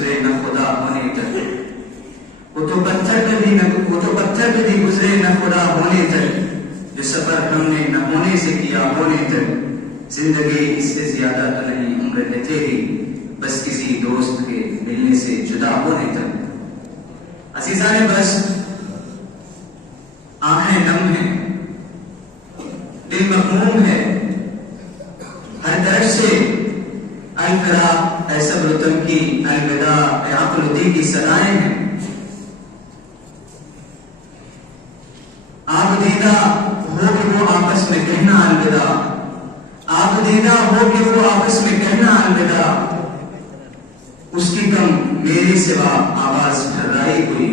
گزرے نہ خدا ہونے تک، وہ تو پتھر پہ بھی گزرے نہ خدا ہونے تک، جو سفر ہم نے نہ ہونے سے کیا ہونے تک، زندگی اس سے زیادہ تو نہیں عمر ہے تیری، بس کسی دوست کے ملنے سے جدا ہونے تک۔ عزیزان بس آنکھیں نم ہیں، دل مغموم ہے، ہر طرف سے الفرا اے صبر و تنکی، الوداع اے عقل و دل کی صدائیں ہیں۔ آپ دیدہ ہو کہ وہ آپس میں کہنا الوداع، آپ دیدہ ہو کہ وہ آپس میں کہنا الوداع، اس کی کم میرے سوا آواز پھررائی ہوئی۔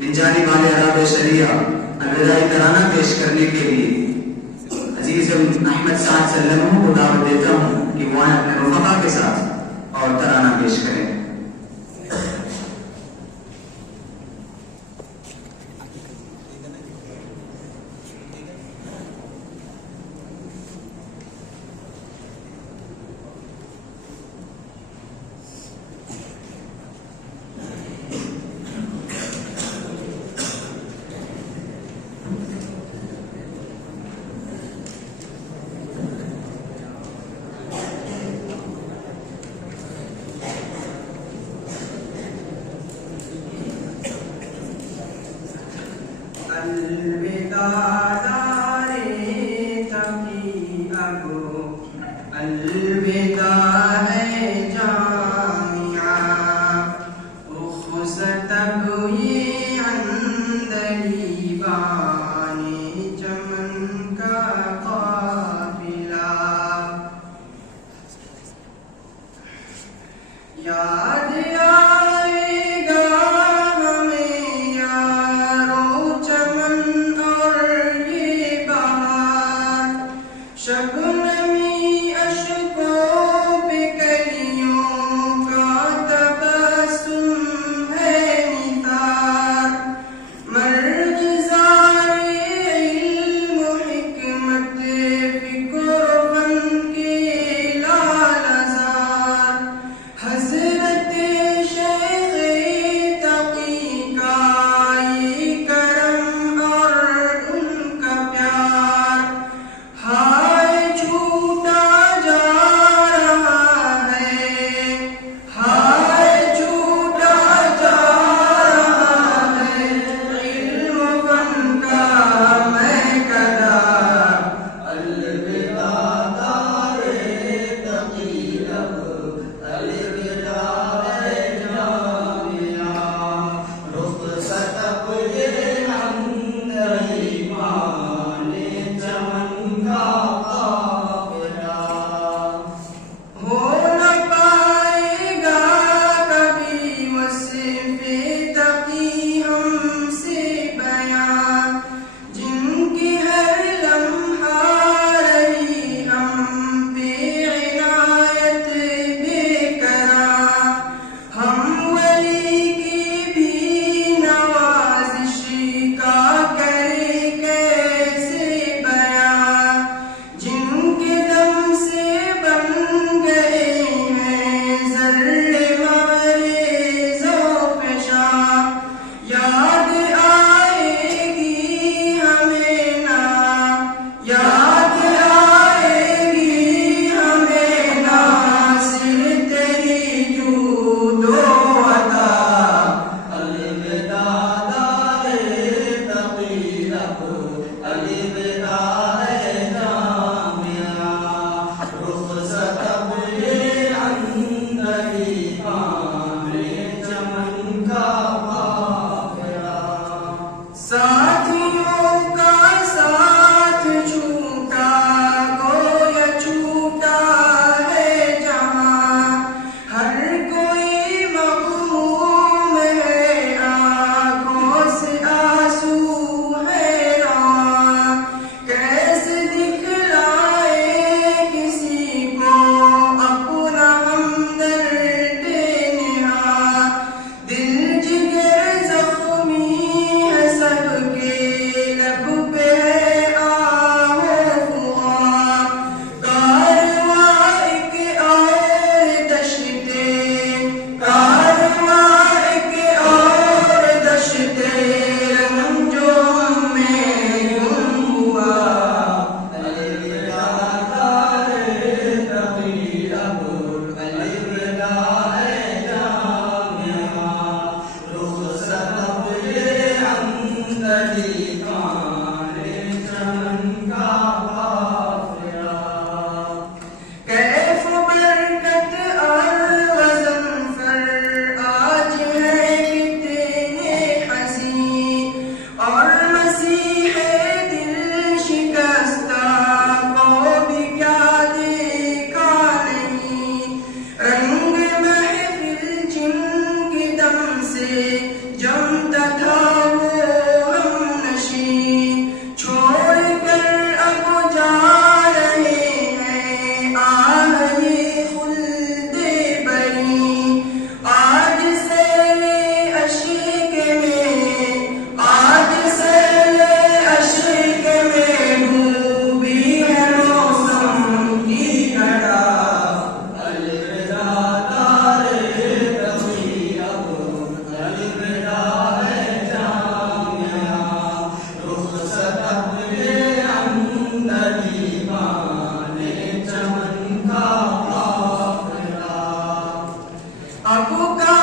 من جانب والے عراب شریعہ الوداعی ترانہ پیش کرنے کے لیے عزیز احمد سعد سلموں کو دعوت دیتا ہوں کہ وہ اپنے رفقا کے ساتھ اور ترانہ پیش کریں۔ حضرت ابو کا